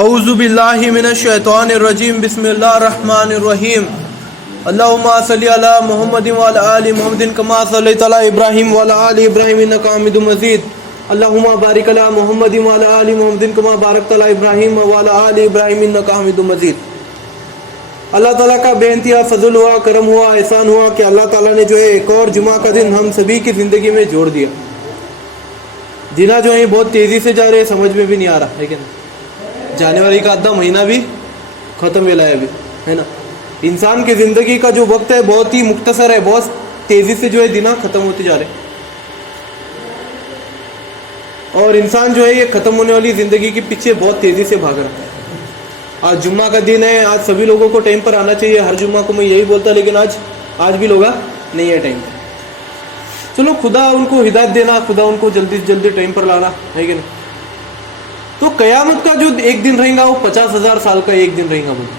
اعوذ باللہ من الشیطان الرجیم بسم اللہ الرحمن الرحیم اللہم صلی علی محمد وعلی آل محمد کما صلیت علی ابراہیم وعلی آل ابراہیم انک حمید مجید اللہم بارک علی محمد وعلی آل محمد کما بارکت علی ابراہیم وعلی آل ابراہیم انک حمید مجید۔ اللہ تعالیٰ کا بے انتہا فضل ہوا، کرم ہوا، احسان ہوا کہ اللہ تعالیٰ نے جو ہے ایک اور جمعہ کا دن ہم سبھی کی زندگی میں جوڑ دیا۔ دنوں جو ہیں بہت تیزی سے جا رہے ہیں، سمجھ میں بھی نہیں آ رہا ہے کہ نہیں، جنوری کا آدھا مہینہ بھی ختم ویلا ہے ابھی، ہے نا۔ انسان کی زندگی کا جو وقت ہے بہت ہی مختصر ہے، بہت تیزی سے جو ہے دن ختم ہوتے جا رہے ہیں، اور انسان جو ہے یہ ختم ہونے والی زندگی کے پیچھے بہت تیزی سے بھاگ رہا ہے۔ آج جمعہ کا دن ہے، آج سبھی لوگوں کو ٹائم پر آنا چاہیے، ہر جمعہ کو میں یہی بولتا، لیکن آج بھی لوگ نہیں ہے ٹائم پر۔ چلو خدا ان کو ہدایت دینا، خدا ان کو جلدی سے جلدی ٹائم پر لانا، ہے کہ نہیں۔ تو قیامت کا جو ایک دن رہے گا وہ 50,000 سال کا ایک دن رہے گا، بولے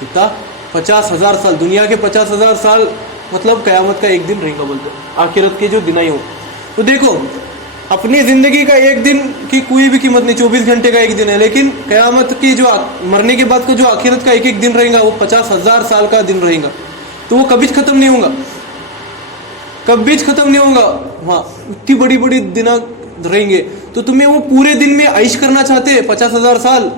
کتنا 50,000 سال، دنیا کے 50,000 سال مطلب قیامت کا ایک دن رہے گا، بولتے آخرت کے جو دن ہی ہو۔ تو دیکھو اپنی زندگی کا ایک دن کی کوئی بھی قیمت نہیں، 24 گھنٹے کا ایک دن ہے، لیکن قیامت کی جو مرنے کے بعد کا جو آخرت کا ایک ایک دن رہے گا وہ 50,000 سال کا دن رہے گا، تو وہ کبھی ختم نہیں ہوگا، کبھی ختم نہیں ہوگا۔ وہاں اتنی بڑی بڑی دن رہیں گے، تو تمہیں وہ پورے دن میں عیش کرنا چاہتے 50,000 سال،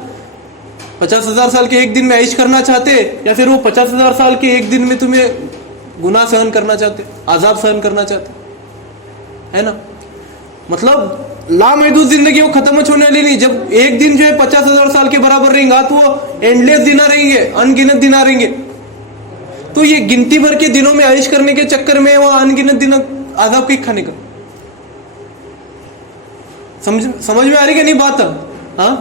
50,000 سال کے ایک دن میں عیش کرنا چاہتے، یا پھر وہ 50,000 سال کے ایک دن میں تمہیں گناہ سہن کرنا چاہتے، عذاب سہن کرنا چاہتے، ہے نا۔ مطلب لامحدود زندگی وہ ختم ہونے والی نہیں۔ جب ایک دن جو ہے 50,000 سال کے برابر رہیں گا تو وہ اینڈلیس دن رہیں گے، ان گنت دن رہیں گے۔ تو یہ گنتی بھر کے دنوں میں عیش کرنے کے چکر میں وہ ان گنت دن عذاب کی کھانے کا، سمجھ میں آ رہی کہ نہیں بات؟ ہاں،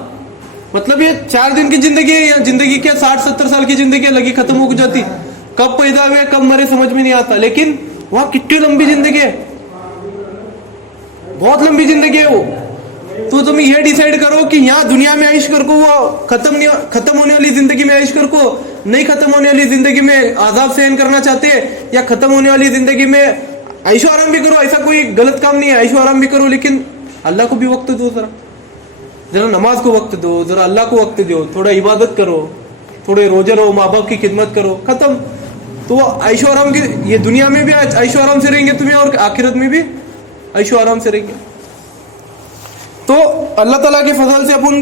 مطلب یہ 4 دن کی زندگی ہے، یا زندگی کے 60-70 سال کی زندگی لگی ختم ہو جاتی، کب پیدا ہوئے کب مرے سمجھ میں نہیں آتا، لیکن وہاں کتنی لمبی زندگی ہے، بہت لمبی زندگی ہے وہ۔ تو تم یہ ڈیسائیڈ کرو کہ یہاں دنیا میں عیش کر کو وہ ختم ہونے والی زندگی میں عیش کر کو، نہیں ختم ہونے والی زندگی میں عذاب سہن کرنا چاہتے ہیں، یا ختم ہونے والی زندگی میں عیش و آرام بھی کرو، ایسا کوئی غلط کام نہیں ہے، عیش و آرام بھی کرو، لیکن اللہ کو بھی وقت دو، ذرا نماز کو وقت دو، ذرا اللہ کو وقت دو، تھوڑا عبادت کرو، تھوڑے روزے رہو، ماں باپ کی خدمت کرو، ختم۔ تو عیش و آرام کی یہ دنیا میں بھی عیش و آرام سے رہیں گے تمہیں، اور آخرت میں بھی عیش و آرام سے رہیں گے۔ تو اللہ تعالیٰ کے فضل سے اپن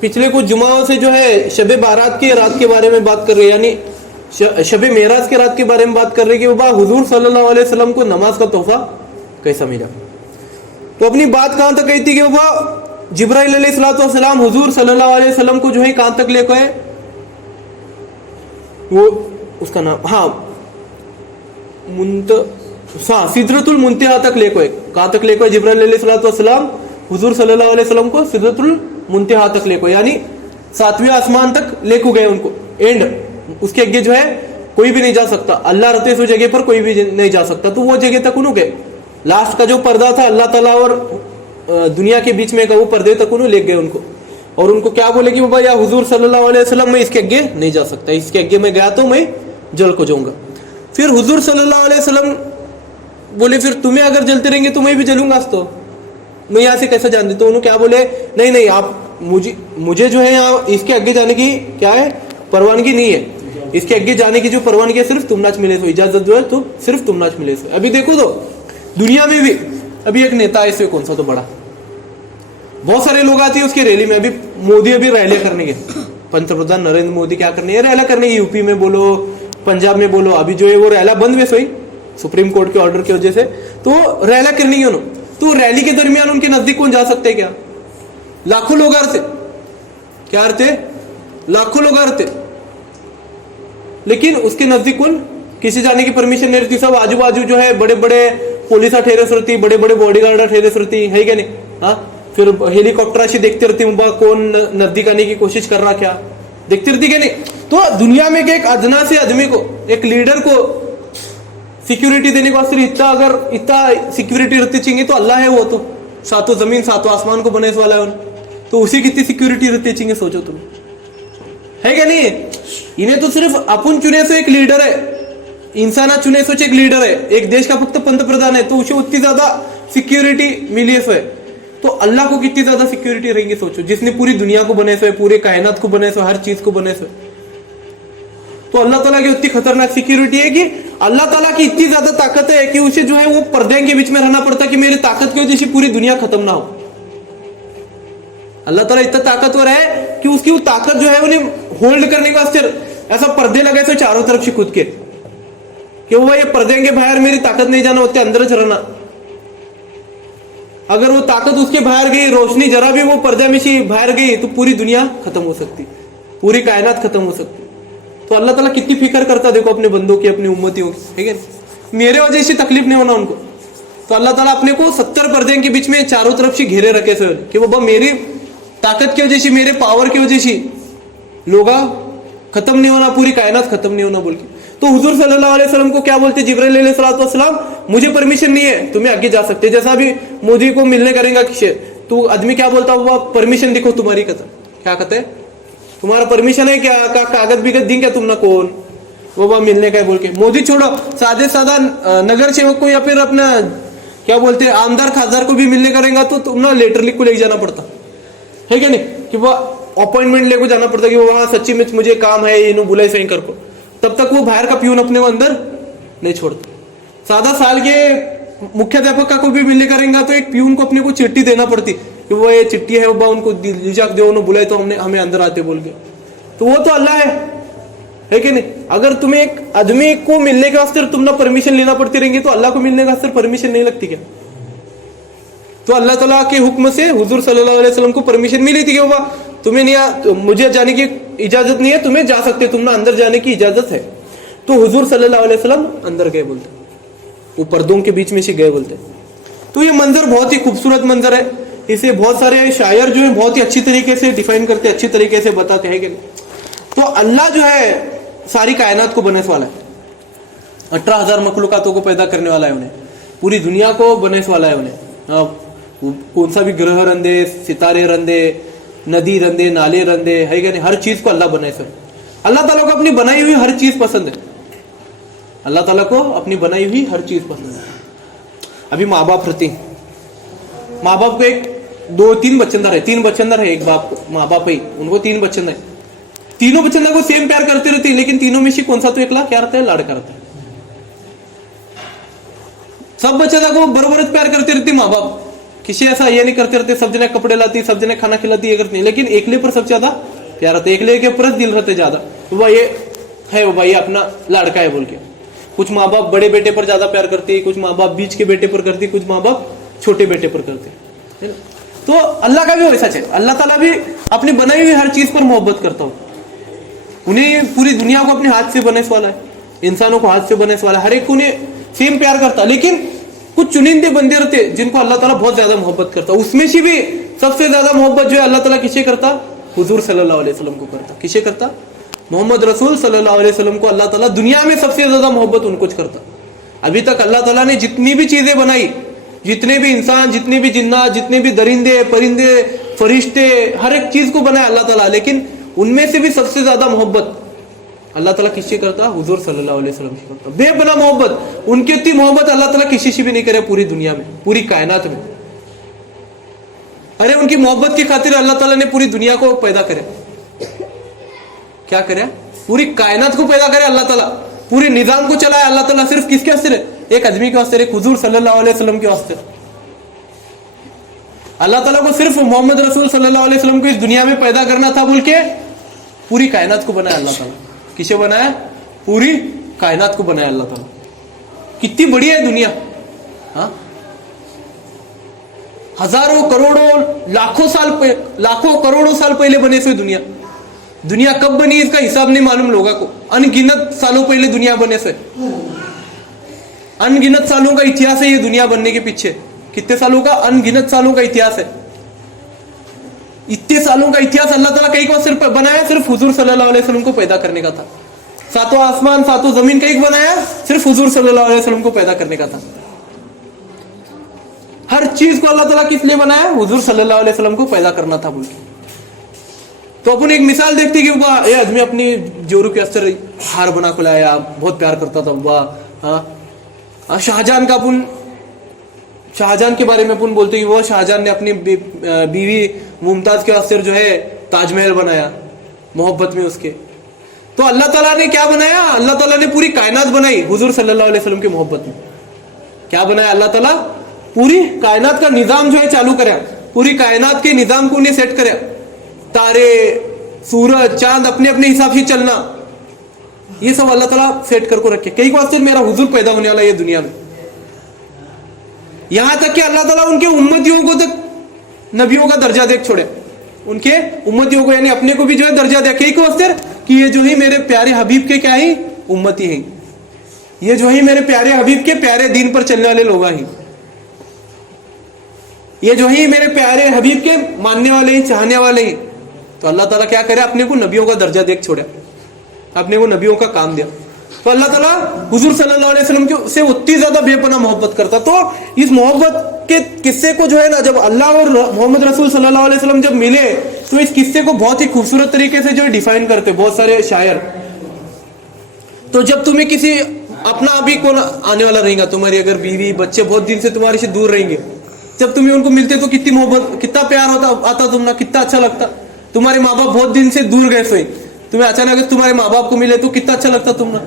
پچھلے کچھ جمعوں سے جو ہے شب بارات کی رات کے بارے میں بات کر رہے ہیں، یعنی شب معراج کی رات کے بارے میں بات کر رہے ہیں کہ بابا حضور صلی اللہ علیہ وسلم کو نماز کا تحفہ کیسا ملا۔ تو اپنی بات کہاں تک کہی تھی کہ بابا جبرائیل علیہ السلام حضور صلی اللہ علیہ وسلم کو جو ہے کہاں تک لے گئے، وہ اس کا نام سدرۃ المنتہا تک لے گئے۔ کہاں تک لے گئے جبرائیل علیہ السلام حضور صلی اللہ علیہ وسلم کو سدرۃ المنتہا تک لے گئے، یعنی 7ویں آسمان تک لے کو گئے ان کو، اینڈ اس کے آگے جو ہے کوئی بھی نہیں جا سکتا، اللہ رہتے اس جگہ پر کوئی بھی نہیں جا سکتا، تو وہ جگہ تک انہوں گئے۔ لاسٹ کا جو پردہ تھا اللہ تعالیٰ اور دنیا کے بیچ میں کا، وہ پردے تک انہوں لے گئے ان کو، اور ان کو کیا بولے کہ بابا یا حضور صلی اللہ علیہ وسلم میں اس کے آگے نہیں جا سکتا، اس کے آگے میں گیا تو میں جل کو جاؤں گا۔ پھر حضور صلی اللہ علیہ وسلم بولے پھر تمہیں اگر جلتے رہیں گے تو میں بھی جلوں گا، تو میں یہاں سے کیسا جان دی؟ تو انہوں کیا بولے، نہیں آپ مجھے جو ہے یہاں اس کے آگے جانے کی کیا ہے پروانگی نہیں ہے، اس کے آگے جانے کی جو پروانگی ہے صرف تم ناچ ملے سو، اجازت جو ہے تو صرف تم ناچ ملے سو۔ ابھی دیکھو تو دنیا میں بھی ابھی ایک نیتا ہے، اس سے کون سا تو بڑا، بہت سارے لوگ آتے ہیں اس کی ریلی میں۔ ابھی مودی ابھی ریلیاں کرنے کے، پنت پردھان نریندر مودی کیا کرنے ہیں، ریلیاں کرنے کی، یو پی میں بولو پنجاب میں بولو، ابھی جو ہے وہ ریلیاں بند ہوئی سوئی سپریم کورٹ کے آرڈر کی وجہ سے، تو ریلیاں کرنی ہے انہوں۔ تو ریلی کے درمیان ان کے نزدیک کون جا سکتے کیا؟ لاکھوں لوگ آتے، کیا آتے؟ لاکھوں لوگ آتے، لیکن اس کے نزدیک کون کسی جانے کی پرمیشن نہیں رہتی، سب آجو باجو جو ہے بڑے بڑے پولیس ٹھہرے سے رہتی، بڑے بڑے باڈی گارڈ ٹھہرے سے رہتی ہے کہ نہیں، ہاں پھر ہیلی کاپٹر سے دیکھتے رہتی ہوں کون نزدیک آنے کی کوشش کر رہا، کیا دیکھتی رہتی کہ نہیں۔ تو دنیا میں ایک ادنا سے آدمی کو، ایک لیڈر کو سیکیورٹی دینے کو صرف اتنا سیکیورٹی رہتی چاہیے، تو اللہ ہے وہ تو 7 زمین 7 آسمان کو بنانے والا ہے، تو اسی کتنی سیکیورٹی رہتی چاہیے، سوچو تم، ہے کہ نہیں۔ انہیں تو صرف اپن چنے سے ایک لیڈر ہے، انسانہ چنے سوچ ایک لیڈر ہے، ایک دیش کا فقط پنت پردھان ہے، تو اسے اتنی زیادہ سیکیورٹی ملی ہے، तो अल्लाह को कितनी ज्यादा सिक्योरिटी रहेंगी सोचो, जिसने पूरी दुनिया को बने से, पूरे कायनात को बने से, हर चीज को बने से। तो अल्लाह ताला की उतनी खतरनाक सिक्योरिटी है कि अल्लाह ताला की इतनी ज्यादा ताकत है कि उसे जो है वो पर्दे के बीच में रहना पड़ता कि मेरी ताकत की वजह से पूरी दुनिया खत्म ना हो। अल्लाह ताला इतना ताकतवर है कि उसकी वो ताकत जो है उन्हें होल्ड करने के वास्ते ऐसा पर्दे लगे थे चारों तरफ से खुद के, कि वो ये पर्दे के बाहर मेरी ताकत नहीं जाना होते, अंदर च रहना। अगर वो ताकत उसके बाहर गई, रोशनी जरा भी वो पर्दे में से बाहर गई तो पूरी दुनिया खत्म हो सकती, पूरी कायनात खत्म हो सकती। तो अल्लाह ताला कितनी फिक्र करता देखो अपने बंदों की, अपनी उम्मतियों की, ठीक है। मेरे वजह से तकलीफ नहीं होना उनको, तो अल्लाह ताला अपने को 70 पर्दे के बीच में चारों तरफ से घेरे रखे थे कि बाबा मेरी ताकत की वजह से, मेरे पावर की वजह से लोग खत्म नहीं होना, पूरी कायनात खत्म नहीं होना बोल के। तो हुजूर सल्लल्लाहु अलैहि वसल्लम को क्या बोलते, जिब्राइल अलैहिस्सलातु वस्सलाम, मुझे परमिशन नहीं है, तुम्हें आगे जा सकते। जैसा भी मोदी को मिलने करेगा किसे, तो आदमी क्या बोलता है, परमिशन दिखो तुम्हारी, क्या कहते हैं, तुम्हारा परमिशन है क्या, कागज बिगज दी क्या, तुम ना कौन वो मिलने का है बोल के। मोदी छोड़ो, सादे सादा नगर सेवक को या फिर अपना क्या बोलते हैं आमदार खासदार को भी मिलने करेगा तो तुम ना लेटर लिख को ले जाना पड़ता है क्या नहीं, कि वो अपॉइंटमेंट लेको जाना पड़ता कि वहां सच्ची में मुझे काम है, इन्हों बुलाई सही कर को, तब तक वो बाहर का प्यून अपने को अंदर नहीं छोड़ता। सादा साल के मुख्याध्यापक को भी मिलने करेगा तो एक प्यून को अपने को चिट्ठी देना पड़ती कि वो ये चिट्ठी है, वो उनको लिजाक दो, उन्होंने बुलाए तो हमने हमें अंदर आते बोल के। तो वो तो अल्लाह है कि नहीं। अगर तुम्हें एक आदमी को मिलने के वास्ते तुम ना परमिशन लेना पड़ती रहेंगी तो अल्लाह को मिलने के वास्ते परमिशन नहीं लगती क्या। तो अल्लाह ताला के हुक्म से हुजूर सल्लल्लाहु अलैहि वसल्लम को परमिशन मिली थी कि बाबा तुम्हें नहीं, मुझे जाने की इजाजत नहीं है, तुम्हें जा सकते, तुम ना अंदर जाने की इजाजत है। तो हुजूर सल्लल्लाहु अलैहि वसल्लम अंदर गए बोलते, वो पर्दों के बीच में से गए बोलते। तो ये मंजर बहुत ही खूबसूरत मंजर है, इसे बहुत सारे शायर जो है बहुत ही अच्छी तरीके से डिफाइन करते, अच्छी तरीके से बताते हैं कि तो अल्लाह जो है सारी कायनात को बनने वाला है, 18,000 मखलूकातों को पैदा करने वाला है, उन्हें पूरी दुनिया को बनने वाला है उन्हें। कौन सा भी ग्रह रंदे, सितारे रंदे, नदी रंदे, नाले रंदे, है क्या नहीं, हर चीज को अल्लाह बनाए। सर अल्लाह ताला को अपनी बनाई हुई हर चीज पसंद है, अल्लाह ताला को अपनी बनाई हुई हर चीज पसंद है। अभी माँ बाप रहते, माँ बाप को एक 2-3 बच्चेदार है, 3 बच्चेदार है, एक बाप को माँ बाप ही उनको 3 बच्चेदार है, तीनों बच्चेदार को सेम प्यार करते रहते हैं, लेकिन तीनों में से कौन सा तो एकला क्या रहता है, लाड़का रहता है। सब बच्चेदार को बराबर प्यार करते रहते माँ बाप, किसी ऐसा ये नहीं करते रहते, सब जने कपड़े लाती, सब जने खाना खिलाती, ये करती, लेकिन एकले पर सबसे ज्यादा प्यार रहता है, एकले के ऊपर दिल रहते ज्यादा, वो ये है, वो भाई अपना लड़का है बोल के। कुछ माँ बाप बड़े बेटे पर ज्यादा प्यार करती है, कुछ माँ बाप बीच के बेटे पर करती, कुछ माँ बाप छोटे बेटे पर करते। तो अल्लाह का भी वैसा है, अल्लाह ताला भी अपनी बनाई हुई हर चीज पर मोहब्बत करता हूँ। उन्हें पूरी दुनिया को अपने हाथ से बने वाला है, इंसानों को हाथ से बने वाला है, हर एक को उन्हें सेम प्यार करता, लेकिन कुछ चुनिंदे बंदे रहते जिनको अल्लाह ताला बहुत ज्यादा मोहब्बत करता। उसमें से भी सबसे ज्यादा मोहब्बत जो है अल्लाह ताला किसे करता, हुजूर सल्लल्लाहु अलैहि वसल्लम को करता। किसे करता, मोहम्मद रसूल सल्लल्लाहु अलैहि वसल्लम को अल्लाह ताला दुनिया में सबसे ज्यादा मोहब्बत उनको करता। अभी तक अल्लाह ताला ने जितनी भी चीजें बनाई, जितने भी इंसान, जितने भी जिन्नात, जितने भी दरिंदे परिंदे फरिश्ते, हर एक चीज को बनाया अल्लाह ताला, लेकिन उनमें से भी सबसे ज्यादा मोहब्बत अल्लाह ताला किससे करता, हुजूर सल्लल्लाहु अलैहि वसल्लम से करता। बेपनाह मोहब्बत, उनकी इतनी मोहब्बत अल्लाह ताला किसी से भी नहीं करे पूरी दुनिया में, पूरी कायनात में। अरे उनकी मोहब्बत की खातिर अल्लाह ताला ने पूरी दुनिया को पैदा करे, क्या करे, पूरी कायनात को पैदा करे अल्लाह ताला, पूरी निजाम को चलाया अल्लाह ताला, सिर्फ किसके वास्ते, एक आदमी के वास्ते, एक हुजूर सल्लल्लाहु अलैहि वसल्लम के वास्ते। अल्लाह ताला को सिर्फ मोहम्मद रसूल सल्लल्लाहु अलैहि वसल्लम को इस दुनिया में पैदा करना था बोल के पूरी कायनात को बनाया अल्लाह ताला। किसे बनाया, पूरी कायनात को बनाया अल्लाह ताला। कितनी बड़ी है दुनिया, हाँ, हजारों करोड़ों लाखों करोड़ों साल पहले बने से दुनिया। दुनिया कब बनी इसका हिसाब नहीं मालूम लोगों को, अनगिनत सालों पहले दुनिया बने से, अनगिनत सालों का इतिहास है ये दुनिया बनने के पीछे। कितने सालों का, अनगिनत सालों का इतिहास है। इतने सालों का इतिहास अल्लाह ताला कई को सिर्फ बनाया, सिर्फ हुजूर सल्लल्लाहु अलैहि वसल्लम को पैदा करने का था। सातों आसमान सातों जमीन कई बनाया, सिर्फ हुजूर सल्लल्लाहु अलैहि वसल्लम को पैदा करने का था। हर चीज को अल्लाह ताला किस लिए बनाया, हुजूर सल्लल्लाहु अलैहि वसल्लम को पैदा करना था बोल के। तो अपन एक मिसाल देखते कि वाह ये आदमी अपनी जोरू के अस्तर हार बना को लाया, बहुत प्यार करता था, वाह। हाँ, शाहजहां का अपन शाहजहां के बारे में अपन बोलते हैं कि वो शाहजहां ने अपनी बीवी मुमताज के वास्ते जो है ताजमहल बनाया मोहब्बत में उसके। तो अल्लाह ताला ने क्या बनाया? अल्लाह ताला ने पूरी कायनात बनाई हुजूर सल्लल्लाहु अलैहि वसल्लम की मोहब्बत में। क्या बनाया अल्लाह ताला? पूरी कायनात का निजाम जो है चालू करया, पूरी कायनात के निजाम को उन्हें सेट करया, तारे सूरज चांद अपने अपने हिसाब से चलना, ये सब अल्लाह ताला सेट करके रखे। कई को वास्ते मेरा हुजूर पैदा होने वाला ये दुनिया में, यहां तक कि अल्लाह ताला उनके उम्मतियों को तक नबियों का दर्जा देख छोड़े, उनके उम्मतियों को यानी अपने को भी जो है दर्जा दिया। कई को वास्ते कि ये जो ही मेरे प्यारे हबीब के क्या ही उम्मती हैं, ये जो ही मेरे प्यारे हबीब के प्यारे दीन पर चलने वाले लोग हैं, ये जो ही मेरे प्यारे हबीब के मानने वाले हैं, चाहने वाले हैं। तो अल्लाह ताला क्या करे? अपने को नबियों का दर्जा देख छोड़ा, अपने को नबियों का काम दिया। तो अल्लाह ताला हुजूर सल्लल्लाहु अलैहि वसल्लम के से उतनी ज्यादा बेपनाह मोहब्बत करता। तो इस मोहब्बत के किस्से को जो है ना, जब अल्लाह और मोहम्मद रसूल सल्लल्लाहु अलैहि वसल्लम जब मिले तो इस किस्से को बहुत ही खूबसूरत तरीके से जो है डिफाइन करते बहुत सारे शायर। तो जब तुम्हें किसी अपना अभी कौन आने वाला रहेगा, तुम्हारी अगर बीवी बच्चे बहुत दिन से तुम्हारे से दूर रहेंगे, जब तुम्हें उनको मिलते तो कितनी मोहब्बत, कितना प्यार होता आता तुमना, कितना अच्छा लगता। तुम्हारे माँ बाप बहुत दिन से दूर गए सोए, तुम्हें अचानक तुम्हारे माँ बाप को मिले तो कितना अच्छा लगता तुमना।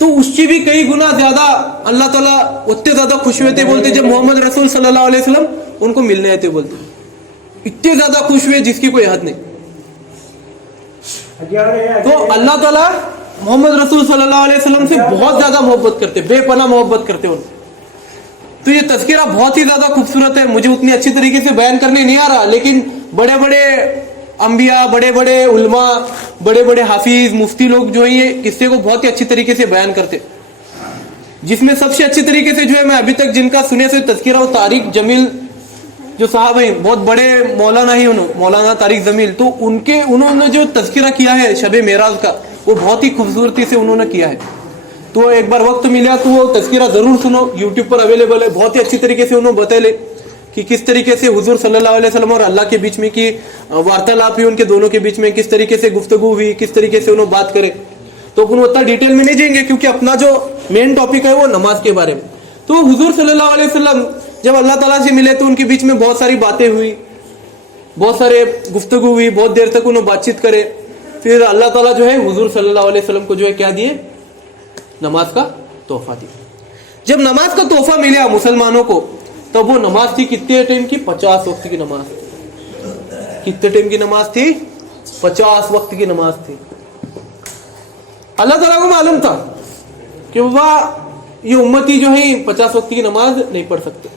तो उसकी भी कई गुना ज्यादा अल्लाह ताला उतने ज्यादा खुश हुए थे, बोलते जब मोहम्मद रसूल सल्लल्लाहु अलैहि वसल्लम उनको मिलने आए थे, बोलते इतने ज्यादा खुश हुए जिसकी कोई हद नहीं। तो अल्लाह ताला मोहम्मद रसूल सल्लल्लाहु अलैहि वसल्लम से बहुत ज्यादा मोहब्बत करते, बेपनाह मोहब्बत करते उनको। तो ये तज़किरा बहुत ही ज्यादा खूबसूरत है, मुझे उतनी अच्छी तरीके से बयान करने नहीं आ रहा, लेकिन बड़े बड़े अंबिया, बड़े बड़े उल्मा, बड़े बड़े हाफिज, मुफ्ती लोग जो है ये किस्से को बहुत ही अच्छी तरीके से बयान करते। जिसमें सबसे अच्छी तरीके से जो है मैं अभी तक जिनका सुने से तज़किरा वो तारिक जमील जो साहब हैं, बहुत बड़े मौलाना ही उन्होंने, मौलाना तारिक जमील, तो उन्होंने जो तज़किरा किया है शबे मेराज का, वो बहुत ही खूबसूरती से उन्होंने किया है। तो एक बार वक्त मिला तो वो तज़किरा जरूर सुनो, यूट्यूब पर अवेलेबल है। बहुत ही अच्छी तरीके से उन्होंने बताए कि किस तरीके से हुजूर सल्लल्लाहु अलैहि वसल्लम और अल्लाह के बीच में की वार्तालाप हुई, उनके दोनों के बीच में किस तरीके से गुफ्तगू हुई, किस तरीके से उन्होंने बात करे। तो अपन उतना डिटेल में नहीं जाएंगे क्योंकि अपना जो मेन टॉपिक है वो नमाज के बारे में। तो हुजूर सल्लल्लाहु अलैहि वसल्लम जब अल्लाह ताला से मिले तो उनके बीच में बहुत सारी बातें हुई, बहुत सारे गुफ्तगू हुई, बहुत देर तक उन्होंने बातचीत करे। फिर अल्लाह ताला जो है हुजूर सल्लल्लाहु अलैहि वसल्लम को जो है क्या दिए? नमाज का तोहफा दिया। जब नमाज का तोहफा मिला मुसलमानों को, तब वो नमाज थी कितने टाइम की? 50 वक्त की नमाज। कितने टाइम की नमाज थी? 50 वक्त की नमाज थी। अल्लाह ताला को मालूम था कि बाबा ये उम्मती जो है 50 वक्त की नमाज नहीं पढ़ सकते,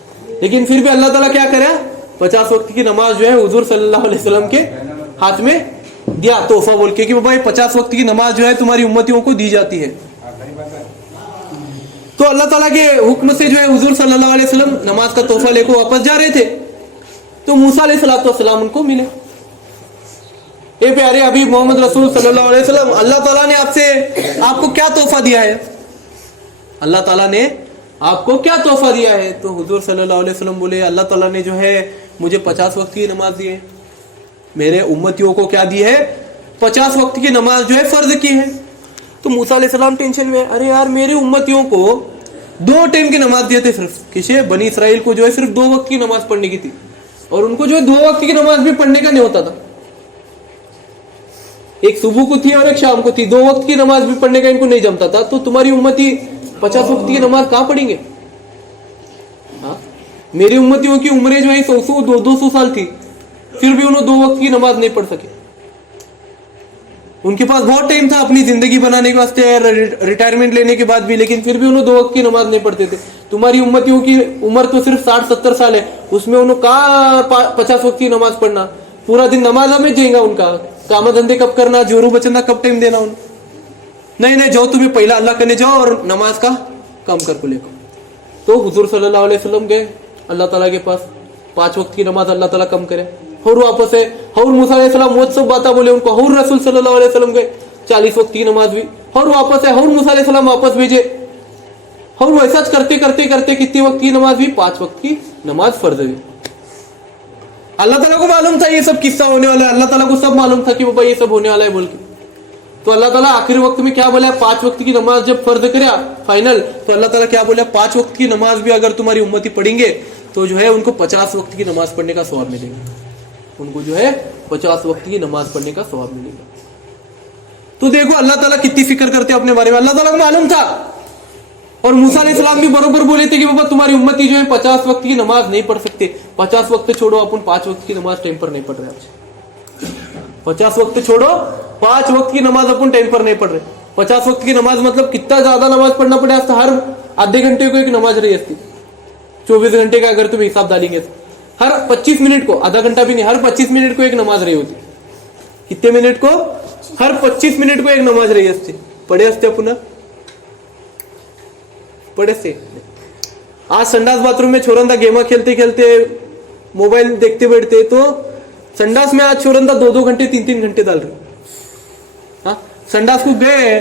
लेकिन फिर भी अल्लाह ताला क्या करे? 50 वक्त की नमाज जो है हुजूर सल्लल्लाहु अलैहि वसल्लम के हाथ में दिया तोहफा, बोल के कि बाबा ये 50 वक्त की नमाज जो है तुम्हारी उम्मतियों को दी जाती है। तो अल्लाह ताला के हुक्म से जो है हुजूर सल्लल्लाहु अलैहि वसल्लम नमाज का तोहफा लेकर वापस जा रहे थे, तो मूसा अलैहिस्सलाम उनको मिले। ए प्यारे अभी मोहम्मद रसूल सल्लल्लाहु अलैहि वसल्लम, अल्लाह ताला ने आपको क्या तोहफा दिया है? अल्लाह ताला ने आपको क्या तोहफा दिया है? तो हुजूर सल्लल्लाहु अलैहि वसल्लम बोले अल्लाह ताला ने जो है मुझे 50 वक्त की नमाज दी है, मेरे उम्मतियों को क्या दी है? 50 वक्त की नमाज जो है फर्ज की है। तो मूसा अलैहिस्सलाम टेंशन में, अरे यार मेरे उम्मतियों को 2 टाइम की नमाज दिए थे सिर्फ, किसे? बनी इसराइल को जो है सिर्फ 2 वक्त की नमाज पढ़ने की थी, और उनको जो है 2 वक्त की नमाज भी पढ़ने का नहीं होता था। एक सुबह को थी और एक शाम को थी, 2 वक्त की नमाज भी पढ़ने का इनको नहीं जमता था। तो तुम्हारी उम्मती 50 वक्त की नमाज कहां पढ़ेंगे? हाँ, मेरी उम्मतियों की उम्रें जो है 100-200 साल थी, फिर भी उन्होंने 2 वक्त की नमाज नहीं पढ़ सके। उनके पास बहुत टाइम था अपनी जिंदगी बनाने के वास्ते, रिटायरमेंट लेने के बाद भी, लेकिन फिर भी उन्होंने 2 वक्त की नमाज नहीं पढ़ते थे। तुम्हारी उम्मतियों की उम्र तो सिर्फ 60-70 साल है, उसमें उन्होंने कहा 50 वक्त की नमाज पढ़ना? पूरा दिन नमाज में जाएगा उनका, काम धंधे कब करना, जोरू बचना कब टाइम देना उन्हें? नहीं, जाओ तुम्हें पहला अल्लाह करने जाओ और नमाज का कम कर को लेकर। तो हुजूर सल्लल्लाहु अलैहि वसल्लम गए अल्लाह ताला के पास, 5 वक्त की नमाज अल्लाह ताला कम करे, और वापस है और मूसा अलैहिस्सलाम वो सब बातें बोले उनको, और रसूल सल्लल्लाहु अलैहि वसल्लम गए 40 वक्त की नमाज भी, और वापस है और मूसा अलैहिस्सलाम वापस भेजे, और वैसा करते करते करते कितनी वक्त की नमाज भी? 5 वक्त की नमाज फर्ज हुई। अल्लाह ताला को मालूम था ये सब किस्सा होने वाला है, अल्लाह ताला को सब मालूम था कि बाबा ये सब होने वाला है बोल के। तो अल्लाह ताला आखिरी वक्त में क्या बोला, 5 वक्त की नमाज जब फर्ज किया फाइनल, तो अल्लाह ताला क्या बोला, 5 वक्त की नमाज भी अगर तुम्हारी उम्मती पढ़ेंगे तो जो है उनको 50 वक्त की नमाज पढ़ने का सवाब मिलेगा, उनको जो है 50 वक्त की नमाज पढ़ने का सवाब मिलेगा। तो देखो अल्लाह ताला कितनी फिक्र करते हैं अपने बारे में। अल्लाह ताला को मालूम था, और मूसा अलैहिस्सलाम भी बरोबर बोले थे कि बाबा तुम्हारी उम्मती जो है 50 वक्त की नमाज नहीं पढ़ सकते। 50 वक्त छोड़ो, अपन 5 वक्त की नमाज टाइम पर नहीं पढ़ रहे आपसे। 50 वक्त छोड़ो, 5 वक्त की नमाज अपन टाइम पर नहीं पढ़ रहे। 50 वक्त की नमाज मतलब कितना ज्यादा नमाज पढ़ना पड़े, हर आधे घंटे को एक नमाज रही है। 24 घंटे का अगर तुम हिसाब डालेंगे तो हर 25 मिनट को, आधा घंटा भी नहीं, हर 25 मिनट को एक नमाज रही होती। कितने मिनट को? हर 25 मिनट को एक नमाज रही असते। पढ़े असते पुन्हा पढ़े से। आज संडास बाथरूम में छोरंदा गेमा खेलते खेलते मोबाइल देखते बैठते, तो संडास में आज छोरंदा 2-2 घंटे 3-3 घंटे डाल रहे। हाँ, संडास को गए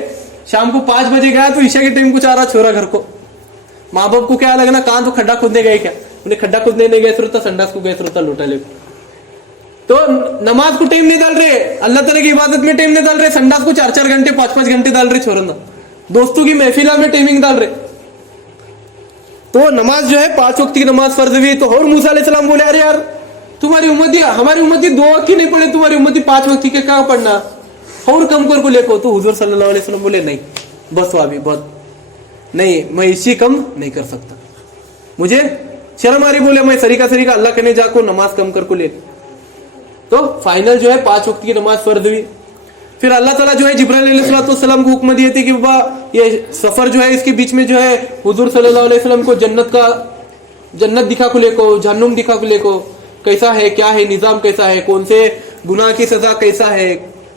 शाम को 5 बजे गया तो ईशा के टाइम को चाह रहा छोरा घर को। माँ बाप को क्या लगना, कहां तो खड्डा खोदने गए क्या? उन्हें खड्डा खोदने नहीं गए श्रोता, संडास को गए श्रोता लोटा ले। तो नमाज को टाइम नहीं डाल रहे, अल्लाह ताला की इबादत में टाइम नहीं डाल रहे, संडास को 4-4 घंटे 5-5 घंटे डाल रहे छोरंदा, दोस्तों की महफिला में टाइमिंग डाल रहे। तो नमाज जो है 5 वक्त की नमाज फर्ज हुई। तो और मूसा अलैहिस्सलाम बोले अरे यार तुम्हारी उम्मती, हमारी उम्मती 2 वक्त की नहीं पढ़े, तुम्हारी उम्मती 5 वक्त की क्या पढ़ना, और कम कर को लेको। तो हुजूर सल्लल्लाहु अलैहि वसल्लम बोले नहीं बस वाबी बहुत नहीं, मैं इसी कम नहीं कर सकता, मुझे शर्म आ रही। बोले मैं सरीका अल्लाह कहने जाको नमाज कम कर को ले। तो फाइनल जो है 5 वक्त की नमाज फर्ज हुई। फिर अल्लाह ताला जो है जिब्राइल अलैहिस्सलाम को हुक्म दिए थे कि बाबा ये सफर जो है इसके बीच में जो है हुजूर सल्लल्लाहु अलैहि वसल्लम को जन्नत दिखा को लेको, जहन्नुम दिखा को लेको, कैसा है क्या है निजाम, कैसा है, कौन से गुनाह की सजा कैसा है,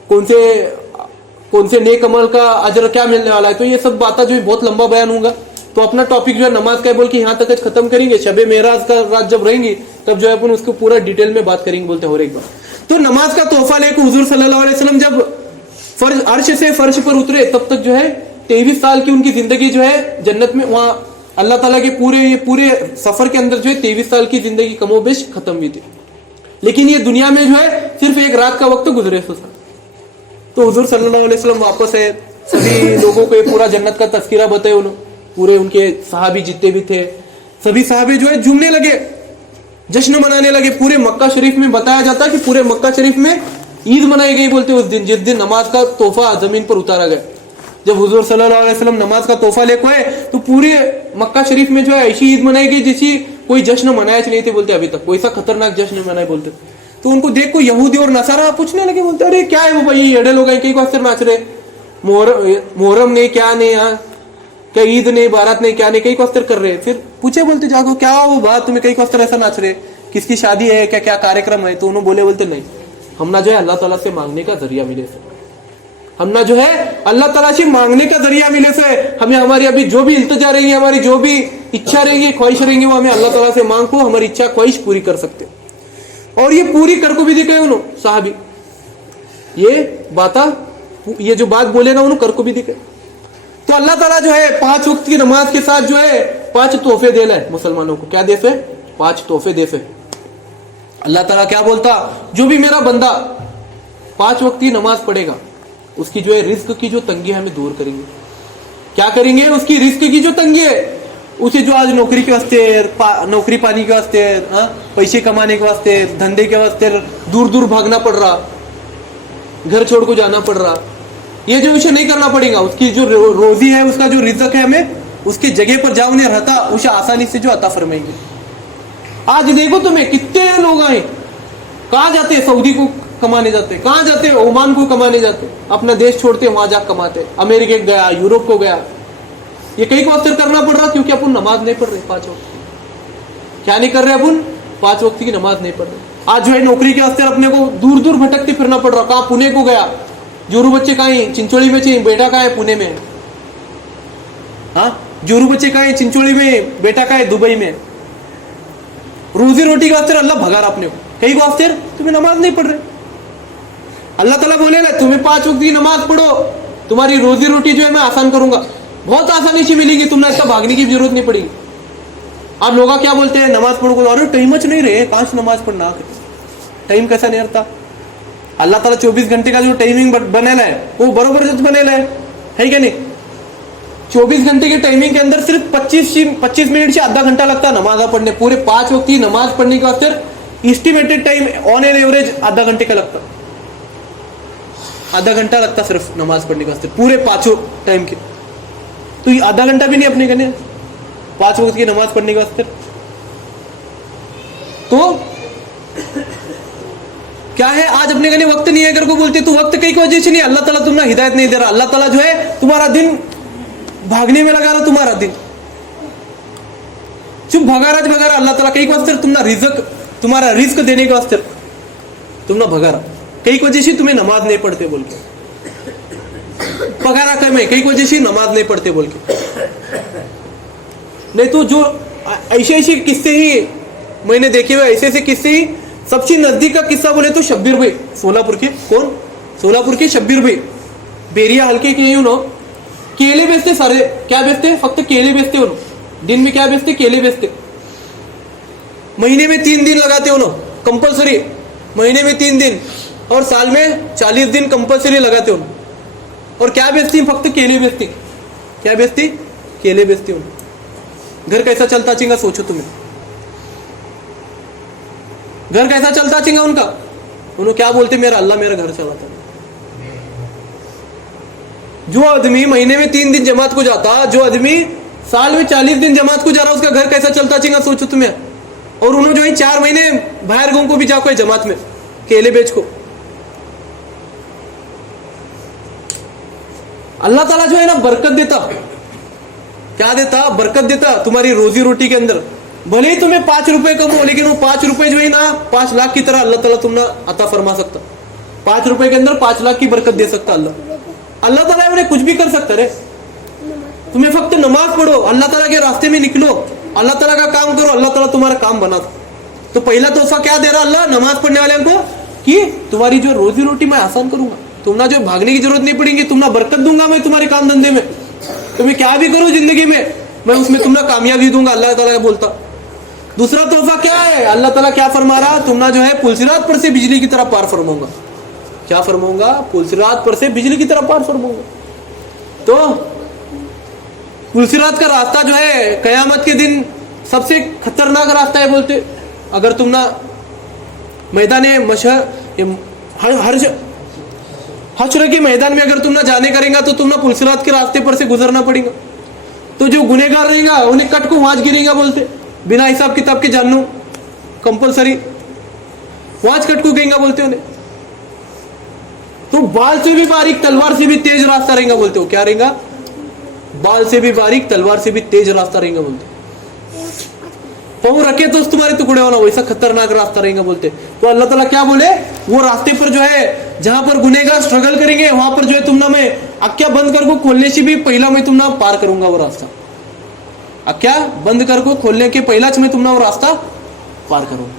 कौन से नेक अमल का अजर क्या मिलने वाला है। तो ये सब बातें जो है बहुत लंबा बयान होगा। तो अपना टॉपिक जो है नमाज का है बोल के यहाँ तक खत्म करेंगे। शबे मेराज का रात जब रहेंगी तब जो है अपन उसको पूरा डिटेल में बात करेंगे बोलते हो एक बार। तो नमाज का तोहफा लेकर हुजूर सल्लल्लाहु अलैहि वसल्लम जब अर्श से फर्श पर उतरे तब तक जो है 23 साल की उनकी जिंदगी जो है जन्नत में, वहां अल्लाह ताला के पूरे सफर के अंदर जो है 23 साल की जिंदगी कमोबेश खत्म हुई थी। लेकिन ये दुनिया में जो है सिर्फ एक रात का वक्त गुजरे। तो हुजूर सल्लल्लाहु अलैहि वसल्लम वापस है, सभी लोगों को ये पूरा जन्नत का तस्कीरा बताए उन्होंने, पूरे उनके सहाबी जितने भी थे सभी सहाबे जो है झूमने लगे, जश्न मनाने लगे। पूरे मक्का शरीफ में बताया जाता है कि पूरे मक्का शरीफ में ईद मनाई गई बोलते उस दिन, जिस दिन नमाज का तोहफा जमीन पर उतारा गया। जब हुजूर सल्लल्लाहु अलैहि वसल्लम नमाज का तोहफा लेकर आए तो पूरे मक्का शरीफ में जो है ऐसी ईद मनाई गई जैसी कोई जश्न मनाया नहीं थे बोलते अभी तक, कोई सा खतरनाक जश्न मनाए बोलते। तो उनको देख को यहूदी और नसारा पूछने लगे, बोलते अरे क्या है वो भाई, ये अड़े लोग हैं, कई वास्ते नाच रहे, मोहर्रम नहीं क्या नहीं, यहाँ क्या ईद नहीं बारात नहीं क्या नहीं, कई वास्ते कर रहे। फिर पूछे बोलते जाको क्या वो बात, तुम्हें कई वास्ते ऐसा नाच रहे, किसकी शादी है, क्या क्या कार्यक्रम है। तो उन्होंने बोलते नहीं, हमना जो है अल्लाह ताला से मांगने का जरिया मिले से, हमना जो है अल्लाह ताला से मांगने का जरिया मिले से, हमें हमारी अभी जो भी इल्तिजा रहेंगी, हमारी जो भी इच्छा रहेंगी, ख्वाहिश रहेंगी, वो हमें अल्लाह ताला से मांग को हमारी इच्छा ख्वाहिश पूरी कर सकते। और ये पूरी कर को भी दिखे उन्होंने साहबी, ये ये जो बात बोले ना उन्होंने कर को भी दिखे। तो अल्लाह ताला जो है 5 वक्त की नमाज के साथ जो है 5 तोहफे दे रहा है मुसलमानों को। क्या देफे? 5 तोहफे देफे। अल्लाह ताला क्या बोलता, जो भी मेरा बंदा 5 वक्त की नमाज पढ़ेगा उसकी जो है रिस्क की जो तंगी है हमें दूर करेंगे। क्या करेंगे? उसकी रिस्क की जो तंगी है, उसे जो आज नौकरी के वास्ते, नौकरी पाने के वास्ते, पैसे कमाने के वास्ते, धंधे के वास्ते दूर दूर भागना पड़ रहा, घर छोड़ को जाना पड़ रहा, ये जो उसे नहीं करना पड़ेगा। उसकी जो रोजी है, उसका जो रिज़्क है, हमें उसकी जगह पर जाओ नहीं रहता, उसे आसानी से जो अता फरमाएंगे। आज देखो तुम्हें कितने लोग आए, कहाँ जाते हैं? सऊदी को कमाने जाते, कहाँ जाते हैं? ओमान को कमाने जाते, अपना देश छोड़ते वहां जा कमाते, अमेरिका गया, यूरोप को गया। ये कई को अवसर करना पड़ रहा क्योंकि अपन नमाज नहीं पढ़ रहे 5 वक्त। क्या नहीं कर रहे अपन? 5 वक्त की नमाज नहीं पढ़ रहे। आज जो है नौकरी के वास्ते अपने को दूर दूर भटकते फिरना पड़ रहा। कहाँ? पुणे को गया, जोरू बच्चे कहाँ है? चिंचोली में चाहिए, बेटा कहाँ है? पुणे में। हाँ, जोरू बच्चे कहाँ है? चिंचोली में, बेटा कहाँ है? दुबई में। रोजी रोटी के वास्ते अल्लाह भगा रहा अपने को, कई को वास्ते तुम्हें नमाज नहीं पढ़ रहे। अल्लाह ताला बोले ना तुम्हें 5 वक्त की नमाज पढ़ो, तुम्हारी रोजी रोटी जो है मैं आसान करूंगा, बहुत आसानी से मिलेगी, तुमने ऐसा भागने की जरूरत नहीं पड़ेगी। अब लोग क्या बोलते हैं, नमाज पढ़ो, अरे टाइम नहीं रहे, 5 नमाज पढ़ना, टाइम कैसा नहीं रहता। अल्लाह ताला 24 घंटे का जो टाइमिंग बनेला है वो बरोबर बनेला है क्या नहीं? 24 घंटे की टाइमिंग के अंदर सिर्फ 25 मिनट से आधा घंटा लगता है नमाज पढ़ने, पूरे 5 वक्त की नमाज पढ़ने के वास्ते estimated time on an average आधा घंटे का लगता, आधा घंटा लगता सिर्फ नमाज पढ़ने के वास्ते पूरे 5 टाइम के। तो ये आधा घंटा भी नहीं अपने करने 5 वक्त की नमाज पढ़ने के वास्ते। तो क्या है, आज अपने करने वक्त नहीं है अगर को बोलते तो वक्त कई वजह से नहीं, अल्लाह ताला तुम्हें हिदायत नहीं दे रहा। अल्लाह ताला जो है तुम्हारा दिन भागने में लगा रहा, तुम्हारा दिन चुप भगा रहा अल्लाह ताला कई वास्ते तुम्हारा रिस्क देने के वास्ते तुम ना भगा रहा, कई वजह से तुम्हें नमाज नहीं पढ़ते बोल के, पगारा कम है कई वजह से नमाज नहीं पढ़ते बोल के। नहीं तो जो ऐसे किस्से ही मैंने देखे हुए, ऐसे किस्से ही सबसे नजदीक का किस्सा बोले तो शब्बीर भाई सोलापुर के, कौन? सोलापुर के शब्बीर भाई, बेरिया हल्के के केले बेचते, सारे क्या बेचते? फक्त केले बेचते हो, दिन में क्या बेचते? केले बेचते। महीने में 3 दिन लगाते हो कंपल्सरी, महीने में 3 दिन और साल में 40 दिन कंपल्सरी लगाते हो। और क्या बेचती? फक्त केले बेचती। क्या बेचती? केले बेचती हो। घर कैसा चलता चेंगा सोचो तुम्हें, घर कैसा चलता चेंगा उनका? उन्होंने क्या बोलते? मेरा अल्लाह मेरा घर चलाता। जो आदमी महीने में 3 दिन जमात को जाता, जो आदमी साल में 40 दिन जमात को जा रहा, उसका घर कैसा चलता चेंगा सोचो तुम्हें। और उन्होंने जो है 4 महीने बाहर गांव को भी जाको है जमात में केले बेच को। अल्लाह ताला जो है ना बरकत देता, क्या देता? बरकत देता तुम्हारी रोजी रोटी के अंदर। भले ही तुम्हें 5 रुपए कम हो, लेकिन वो 5 रुपए जो है ना 5 लाख की तरह अल्लाह ताला तुमने अता फरमा सकता। 5 रुपए के अंदर 5 लाख की बरकत दे सकता अल्लाह ताला उन्हें कुछ भी कर सकता रे। तुम्हें फक्त नमाज पढ़ो, अल्लाह ताला के रास्ते में निकलो, अल्लाह ताला का काम करो, अल्लाह ताला तुम्हारा काम बना। तो पहला तोहफा क्या दे रहा अल्लाह नमाज पढ़ने वाले को? कि तुम्हारी जो रोजी रोटी मैं आसान करूंगा, तुमना जो भागने की जरूरत नहीं पड़ेगी, तुमना बरकत दूंगा मैं तुम्हारे काम धंधे में, तुम्हें क्या भी करो जिंदगी में मैं उसमें तुमना कामयाबी दूंगा, अल्लाह ताला बोलता। दूसरा तोहफा क्या है? अल्लाह ताला क्या फरमा रहा? तुमना जो है पुलसिरात पर से बिजली की तरह पार फरमाऊंगा। क्या फरमाऊंगा? पुलसिरात पर से बिजली की तरह पार फरमाऊंगा। तो पुलसिरात का रास्ता जो है कयामत के दिन सबसे खतरनाक रास्ता है बोलते। अगर तुम ना मैदान हश्र के मैदान में अगर तुम ना जाने करेंगे तो तुम ना पुलसिरात के रास्ते पर से गुजरना पड़ेगा। तो जो गुनेगार रहेगा उन्हें कट को वहां गिरेगा बोलते, बिना हिसाब किताब के जानू कंपलसरी वहां कट को गएगा बोलते उन्हें। तो बाल से भी बारीक तलवार से भी तेज रास्ता रहेगा बोलते हो। क्या रहेगा? बाल से भी बारीक तलवार से भी तेज रास्ता रहेगा बोलते। पाँव रखे तो तुम्हारे टुकड़े होना, वैसा खतरनाक रास्ता रहेगा बोलते। तो अल्लाह ताला क्या बोले? वो रास्ते पर जो है जहां पर गुनेगार स्ट्रगल करेंगे वहां पर जो है तुमना मैं अक्या बंद कर को खोलने से भी पहला मैं तुमना पार करूंगा वो रास्ता। अक्या बंद कर को खोलने के पहला मैं तुमना वो रास्ता पार करूंगा।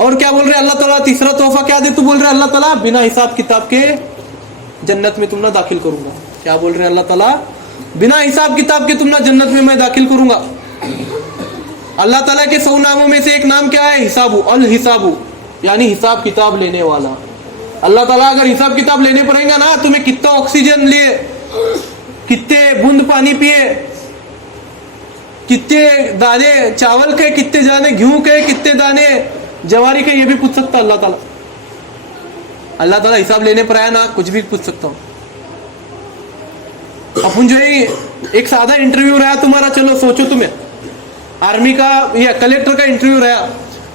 और क्या बोल रहे अल्लाह ताला? तीसरा तोहफा क्या दे? तू बोल रहे अल्लाह ताला बिना हिसाब किताब के जन्नत में तुमना दाखिल करूंगा। क्या बोल रहे अल्लाह ताला? बिना हिसाब किताब के तुमना जन्नत में मैं दाखिल करूंगा। अल्लाह ताला के 100 नामों में से एक नाम क्या है? हिसाबु, अल हिसाबु, यानी हिसाब किताब लेने वाला। अल्लाह ताला अगर हिसाब किताब लेने पड़ेगा ना, तुम्हें कितना ऑक्सीजन लिए, कितने बूंद पानी पिए, कितने दाने चावल के, कितने दाने गेहूं के, कितने दाने जवारी के, ये भी पूछ सकता अल्लाह ताला। अल्लाह ताला हिसाब लेने पर आया ना, कुछ भी पूछ सकता हूं। अपन जो है एक सादा इंटरव्यू रहा तुम्हारा, चलो सोचो तुम्हें आर्मी का या कलेक्टर का इंटरव्यू रहा,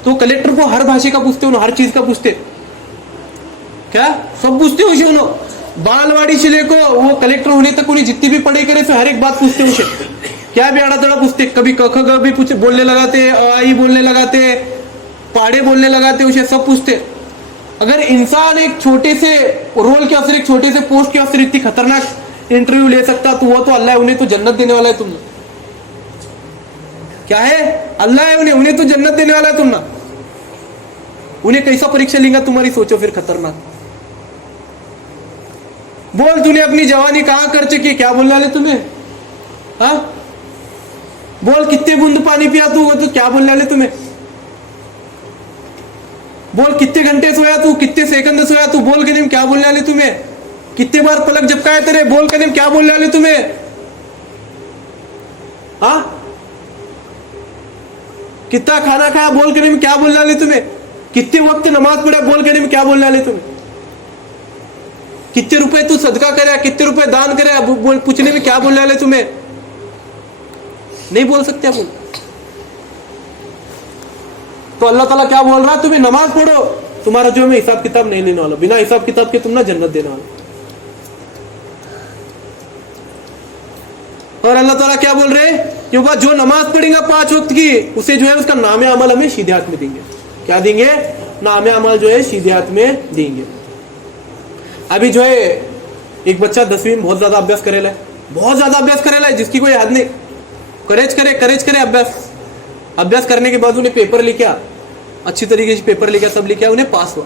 तो कलेक्टर को हर भाषा का पूछते हो, हर चीज का पूछते, क्या सब पूछते हो उसे। बालवाड़ी से लेको वो कलेक्टर होने तक उन्हें जितनी भी पढ़ाई करे हर एक बात पूछते उसे, क्या भी आड़ा तड़ा पूछते। कभी क ख ग भी पूछे, बोलने लगाते, आई बोलने लगाते, पहाड़े बोलने लगाते, उसे सब पूछते। अगर इंसान एक छोटे से रोल के अवसर, एक छोटे से पोस्ट के अवसर इतनी खतरनाक इंटरव्यू ले सकता, तो वो तो अल्लाह है, उन्हें तो जन्नत देने वाला है। तुम क्या है? अल्लाह है, उन्हें तो जन्नत देने वाला है। तुम ना उन्हें कैसा परीक्षा लेगा तुम्हारी, सोचो फिर खतरनाक। बोल तूने अपनी जवानी कहां खर्च की, क्या बोलने वाले तुम्हें? हाँ बोल कितने बूंद पानी पिया तू, तो क्या बोलने वाले तुम्हें? बोल कितने घंटे सोया तू, कितने सेकंड सोया तू, बोल कदीम क्या बोलने वाले तुम्हें, कितने बार पलक झपकाए तेरे, बोल कदीम क्या बोलने वाले तुम्हें, हाँ कितना खाना खाया, बोल कदीम क्या बोलने वाले तुम्हें, कितने वक्त नमाज पढ़े, बोल कदीम क्या बोलने वाले तुम्हें, कितने रुपए तू सदका करे, कितने रुपए दान करे, बोल पूछने में क्या बोलने वाले तुम्हें, नहीं बोल सकते अपन। तो अल्लाह ताला क्या बोल रहा है, तुम्हें नमाज पढ़ो, तुम्हारा जो मैं हिसाब किताब नहीं लेने वाला, बिना हिसाब किताब के तुम ना जन्नत देने वाला। और अल्लाह ताला क्या बोल रहे हैं कि वो जो नमाज पढ़ेगा 5 वक्त की, उसे जो है उसका नाम अमल हमें सीधे हाथ में देंगे। क्या देंगे, नाम अमल जो है सीधे हाथ में देंगे। अभी जो है एक बच्चा 10वीं में बहुत ज्यादा अभ्यास करेला है, बहुत ज्यादा अभ्यास करेला है, जिसकी कोई याद नहीं, करेज करे अभ्यास करने के बाद उन्हें पेपर लिखा, अच्छी तरीके से पेपर लिखा, सब लिखा, उन्हें पास हुआ।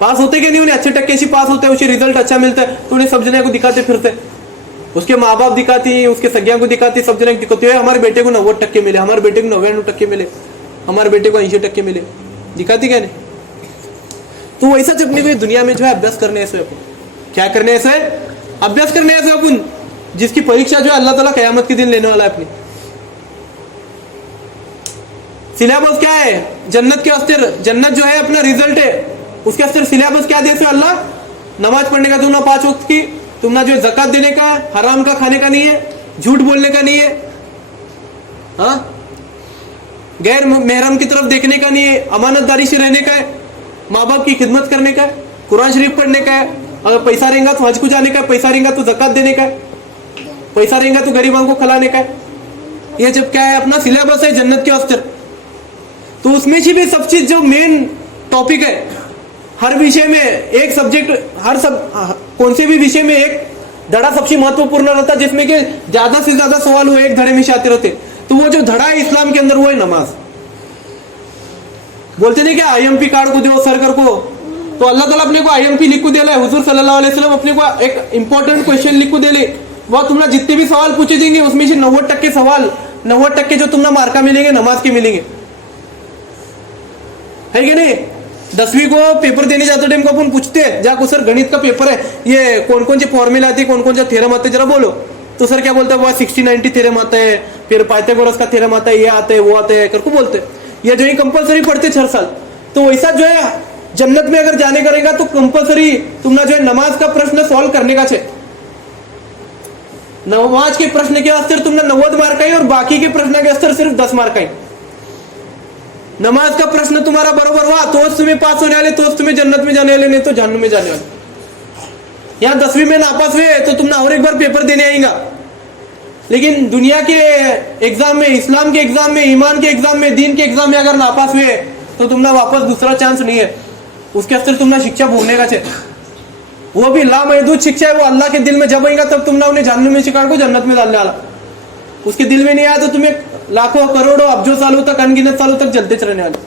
पास होते कि नहीं, उन्हें अच्छे टक्के से पास होते हैं, उसे रिजल्ट अच्छा मिलता है, तो उन्हें सब जने को दिखाते फिरते, उसके माँ बाप दिखाती, उसके सगिया को दिखाती, सब जने दिखाते हुए हमारे बेटे को 90% मिले, हमारे बेटे को 99% मिले, हमारे बेटे को 80% मिले, दिखाती क्या नहीं। तो वैसा जब अपनी दुनिया में जो है अभ्यास करने ऐसे अपन, क्या करने ऐसे, अभ्यास करने ऐसे अपन, जिसकी परीक्षा जो है अल्लाह ताला कयामत के दिन लेने वाला है अपनी। सिलेबस क्या है, जन्नत के अस्तर, जन्नत जो है अपना रिजल्ट है, उसके अस्तर सिलेबस क्या दे अल्लाह, नमाज पढ़ने का तुमने 5 वक्त की, तुमने जो ज़कात देने का, हराम का खाने का नहीं है, झूठ बोलने का नहीं है, हाँ गैर महरम की तरफ देखने का नहीं है, अमानतदारी से रहने का है, माँ बाप की खिदमत करने का है, कुरान शरीफ पढ़ने का है, अगर पैसा रहेगा तो हज को जाने का है, पैसा रहेगा तो ज़कात देने का है, पैसा रहेगा तो गरीबों को खिलाने का है। ये जब क्या है अपना सिलेबस है जन्नत के अस्तर, तो उसमें से भी सब चीज जो मेन टॉपिक है, हर विषय में एक सब्जेक्ट, कौन से भी विषय में एक धड़ा सबसे महत्वपूर्ण रहता है, जिसमें कि ज्यादा से ज्यादा सवाल वो एक धड़े में से आते रहते, तो वो जो धड़ा है इस्लाम के अंदर वो है नमाज। बोलते नहीं क्या IMP कार्ड को दो सरकार को, तो अल्लाह ताला अपने को IMP लिख को दिया है, हुजूर सल्लल्लाहु अलैहि वसल्लम अपने को एक इंपॉर्टेंट क्वेश्चन लिख को दे, वह तुमने जितने भी सवाल पूछे देंगे उसमें से 90% सवाल, 90% जो तुमने मार्का मिलेंगे नमाज के मिलेंगे, है कि नहीं। 10वीं को पेपर देने जाते टाइम को अपन पूछते हैं, जाको सर गणित का पेपर है, ये कौन कौन से फॉर्मूला आते हैं, कौन कौन सा थ्योरम आते हैं, जरा बोलो, तो सर क्या बोलता है, वो 60-90 थ्योरम आता है, फिर पाइथागोरस का थ्योरम आता है, ये आता है वो आता है करके बोलते हैं, ये जो है कंपलसरी पढ़ते 6 साल। तो वैसा जो है जन्नत में अगर जाने करेगा तो कंपलसरी तुमने जो है नमाज का प्रश्न सॉल्व करने का है, नमाज के प्रश्न के अस्तर तुमने 90 मार्क आई और बाकी के प्रश्न के अस्तर सिर्फ 10 मार्क आई। नमाज का प्रश्न तुम्हारा बरोबर हुआ तो तुम्हें पास होने वाले, तो तुम्हें जन्नत में जाने वाले, नहीं तो जहन्नुम में जाने वाले। यहाँ 10वीं में नापास हुए तो तुमने और एक बार पेपर देने आएगा, लेकिन दुनिया के एग्जाम में, इस्लाम के एग्जाम में, ईमान के एग्जाम में, दीन के एग्जाम में अगर नापास हुए तो तुमने वापस दूसरा चांस नहीं है, उसके अस्तर तुमने शिक्षा भोगने का है, वो भी लामहदूद शिक्षा है, वो अल्लाह के दिल में जब आएगा तब तुमने उन्हें जहन्नुम में शिकार को जन्नत में डालने वाला, उसके दिल में नहीं आया तो तुम्हें लाखों करोड़ों अब्जों सालों तक, अनगिनत सालों तक जलते चलने वाले।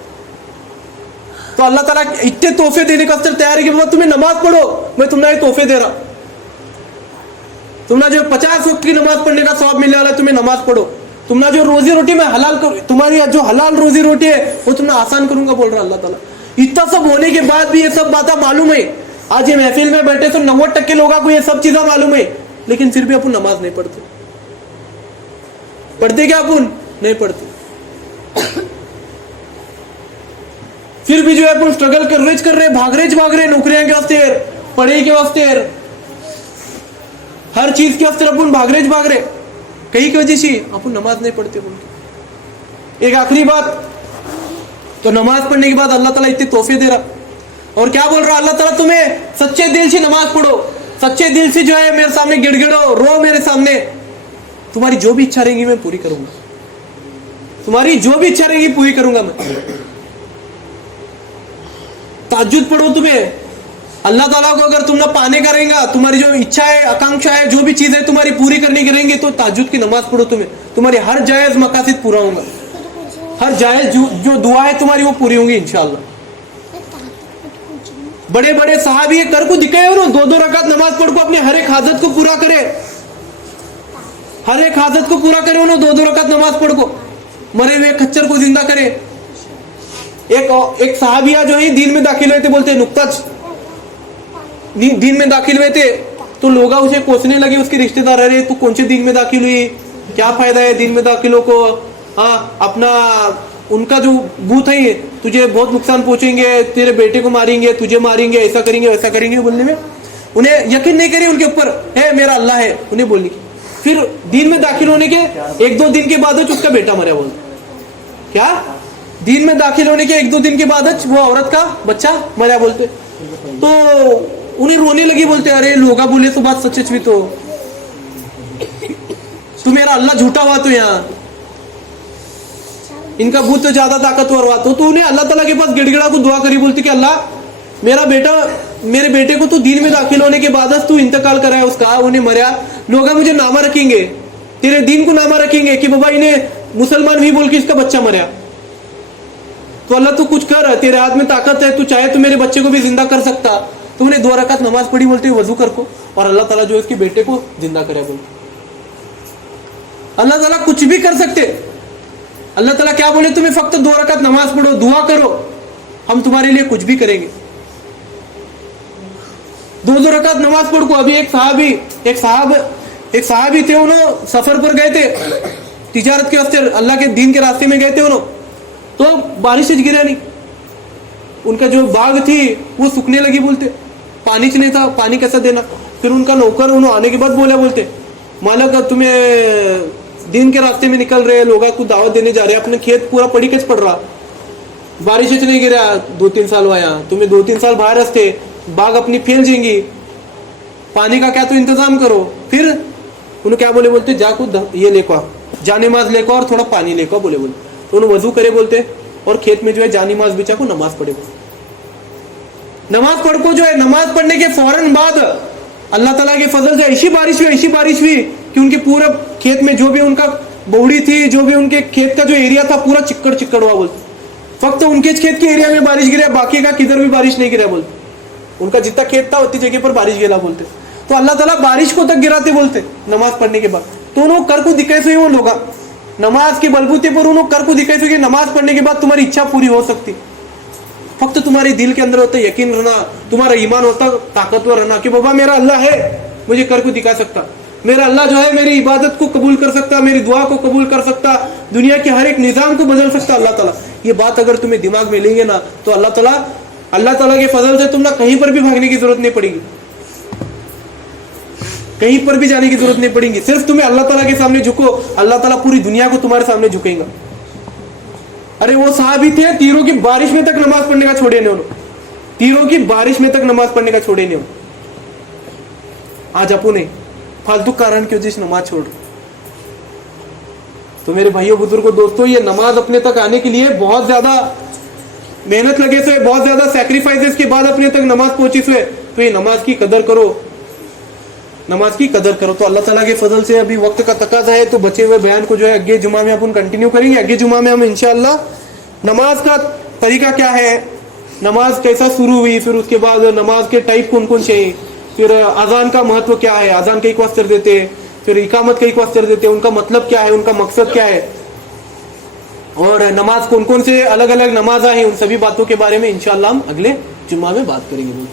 तो अल्लाह ताला इतने तोहफे देने का अस्तर तैयार है कि बाबा तुम्हें नमाज पढ़ो, मैं तुम्हें तोहफे दे रहा, तुमने जो 50 वक्त की नमाज पढ़ने का सवाब मिलने वाला है, तुम्हें नमाज पढ़ो, तुमने जो रोजी रोटी में हलाल कर, तुम्हारी जो हलाल रोजी रोटी है वो तुमने आसान करूंगा बोल रहा अल्लाह ताला। इतना सब होने के बाद भी ये सब बातें मालूम है, आज ये महफिल में बैठे तो 90% लोगों को ये सब चीजें मालूम है, लेकिन फिर भी अपन नमाज नहीं पढ़ते। पढ़ते क्या अपन नहीं पढ़ते, फिर भी जो है अपन स्ट्रगल कर रहे, भाग रहे नौकरियां के वास्ते, पढ़ाई के वास्ते, हर चीज के वास्ते अपन भाग रहे, कहीं की वजह से अपन नमाज नहीं पढ़ते। एक आखिरी बात, तो नमाज पढ़ने के बाद अल्लाह ताला इतने तोहफे दे रहा, और क्या बोल रहा अल्लाह ताला, तुम्हें सच्चे दिल से नमाज पढ़ो, सच्चे दिल से जो है मेरे सामने गिड़गिड़ो, रो मेरे सामने, तुम्हारी जो भी इच्छा रहेगी मैं पूरी करूंगा, तुम्हारी जो भी इच्छा रहेगी पूरी करूंगा मैं। तहज्जुद पढ़ो, तुम्हें अल्लाह ताला को अगर तुमने पाने का रहेगा, तुम्हारी जो इच्छा है, आकांक्षा है, जो भी चीज है तुम्हारी पूरी करने की रहेंगी, तो तहज्जुद की नमाज पढ़ो, तुम्हारी हर जायज मकासद पूरा होगा, हर जायज जो दुआ है तुम्हारी वो पूरी होंगी इंशाअल्लाह। बड़े बड़े सहाबी कर को दिखाए हो ना, 2-2 रकात नमाज पढ़ को अपने हर एक हाजत को पूरा करे, हर एक हाजत को पूरा करे, 2-2 रकात नमाज पढ़ को, मरे हुए खच्चर को जिंदा करे, एक सहाबिया जो है दीन में दाखिल हुए थे, बोलते नुकताज दीन में दाखिल हुए थे, तो लोग उसे कोसने लगे, उसके रिश्तेदार, अरे तू कौन से दीन में दाखिल हुई, क्या फायदा है दीन में दाखिलों को, हाँ अपना उनका जो बूथ है तुझे बहुत नुकसान पहुंचेंगे, तेरे बेटे को मारेंगे, तुझे मारेंगे, ऐसा करेंगे वैसा करेंगे बोलने में उन्हें यकीन नहीं करे उनके ऊपर है मेरा अल्लाह है उन्हें बोलने की। फिर दीन में दाखिल होने के 1-2 दिन के बाद उसका बेटा मरा, बोल क्या दीन में दाखिल होने के 1-2 दिन के बाद वो औरत का बच्चा मरा बोलते, तो उन्हें रोने लगी, बोलते अरे लोग बोले तो बात सच भी, तो मेरा अल्लाह झूठा हुआ, तो यहाँ इनका भूत तो ज्यादा ताकतवर हुआ, तो उन्हें अल्लाह ताला के पास गिड़गिड़ा को दुआ करी, बोलती कि अल्लाह मेरे बेटे को तो दीन में दाखिल होने के बाद तू इंतकाल कराया उसका, उन्हें मरा, लोग मुझे नामा रखेंगे, तेरे दीन को नामा रखेंगे कि बाबा इन्हें मुसलमान भी बोल के इसका बच्चा मरा, तो अल्लाह तू कुछ कर, तेरे हाथ में ताकत है, तू चाहे तो मेरे बच्चे को भी जिंदा कर सकता। तो उन्हें 2 रकात नमाज पढ़ी, बोलते वजू कर को, और अल्लाह ताला जो है उसके बेटे को जिंदा करे, बोलते अल्लाह ताला कुछ भी कर सकते। अल्लाह ताला क्या बोले, तुम्हें फक्त 2 रकात नमाज पढ़ो, दुआ करो, हम तुम्हारे लिए कुछ भी करेंगे। 2 रकात नमाज पढ़ को। अभी एक साहबी थे, उन्होंने सफर पर गए थे, तिजारत के वास्ते अल्लाह के दीन के रास्ते में गए थे उन्होंने, तो बारिश गिरा नहीं, उनका जो बाग थी वो सूखने लगी, बोलते पानी नहीं था, पानी कैसा देना। फिर उनका नौकर उन्होंने आने के बाद बोला, बोलते मालक तुम्हें दीन के रास्ते में निकल रहे, लोगों को दावत देने जा रहे, अपने खेत पूरा पड़ी कच पड़ रहा, बारिश नहीं गिरा, 2-3 साल हुआ, तुम्हें 2-3 साल बाहर रस्ते, बाग अपनी फैल जाएंगी, पानी का क्या तो इंतजाम करो। फिर उन्होंने क्या बोले, बोलते जा खुद ये लेको, जानेमाज लेको और थोड़ा पानी लेको, बोले तो उन्होंने वजू करे, बोलते और खेत में जो है जानेमाज बिछा को नमाज पढ़े, नमाज पढ़ को जो है, नमाज पढ़ने के फौरन बाद अल्लाह ताला के फजल से ऐसी बारिश हुई कि उनके पूरे खेत में जो भी उनका बोड़ी थी, जो भी उनके खेत का जो एरिया था पूरा चिक्कड़ हुआ, बोलते फक्त उनके खेत के एरिया में बारिश गिरा, बाकी का किधर भी बारिश नहीं गिरा, बोलते उनका जितना खेत था उतनी जगह पर बारिश गिरा, बोलते तो अल्लाह ताला बारिश को तक गिराते, बोलते नमाज पढ़ने के बाद। तो उन्होंने कर को दिखाए से वो लोग नमाज के बलबूते पर उन्होंने कर को दिखाए कि नमाज पढ़ने के बाद तुम्हारी इच्छा पूरी हो सकती, फक्त तुम्हारे दिल के अंदर होता यकीन रहना, तुम्हारा ईमान होता ताकतवर रहना कि बाबा मेरा अल्लाह है, मुझे कर को दिखा सकता, मेरा अल्लाह जो है मेरी इबादत को कबूल कर सकता, मेरी दुआ को कबूल कर सकता, दुनिया के हर एक निजाम को बदल सकता अल्लाह ताला। ये बात अगर तुम्हें दिमाग में लेंगे ना, तो अल्लाह ताला के फजल से तुम ना कहीं पर भी भागने की जरूरत नहीं पड़ेगी, कहीं पर भी जाने की जरूरत नहीं पड़ेगी, सिर्फ तुम्हें अल्लाह ताला के सामने झुको, अल्लाह ताला पूरी दुनिया को तुम्हारे सामने झुकेगा। अरे वो साहबी थे, तीरों की बारिश में तक नमाज पढ़ने का छोड़े नहीं, तीरों की बारिश में तक नमाज पढ़ने का छोड़े नहीं। आज अपू नहीं फालतू कारण की वजह से नमाज छोड़। तो मेरे भाइयों बुजुर्गों दोस्तों, ये नमाज अपने तक आने के लिए बहुत ज्यादा मेहनत लगे से, बहुत ज्यादा सैक्रिफाइसेस के बाद अपने तक नमाज पहुंची से, तो ये नमाज की कदर करो, नमाज की कदर करो। तो अल्लाह ताला के फजल से अभी वक्त का तकाजा है, तो बचे हुए बयान को जो है अगले जुमा में अपन कंटिन्यू करेंगे। अगले जुमा में हम इंशाअल्लाह नमाज का तरीका क्या है, नमाज कैसा शुरू हुई, फिर उसके बाद नमाज के टाइप कौन कौन चाहिए, फिर अजान का महत्व क्या है, अजान कई को असर देते, फिर इकामत कई को असर देते, उनका मतलब क्या है, उनका मकसद क्या है, और नमाज कौन कौन से अलग अलग नमाजा है, उन सभी बातों के बारे में इंशाअल्लाह हम अगले जुम्मा में बात करेंगे।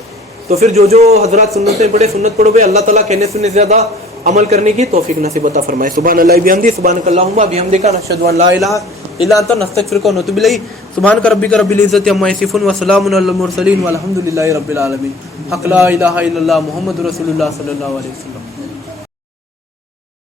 तो फिर जो हजरात सुन्नतें पढ़े सुन्नत पढ़ो भाई, अल्लाह ताला कहने सुनने से ज्यादा अमल करने की तौफीक नसीब अता फरमाए। सुभान अल्लाह बिहम्दी, सुभान अल्लाहुम्मा बिहम्दिका, नशहदु अन ला इलाहा इल्ला अंता, नस्तगफिरुका व नतूबु इलैक। सुभान रब्बिका रब्बिल इज्जति अम्मा यसिफून व सलामुन अलल मुरसलीन वल्हम्दुलिल्लाहि रब्बिल आलमीन। हक ला इलाहा इल्लल्लाह मुहम्मदुर रसूलुल्लाह सल्लल्लाहु अलैहि वसल्लम।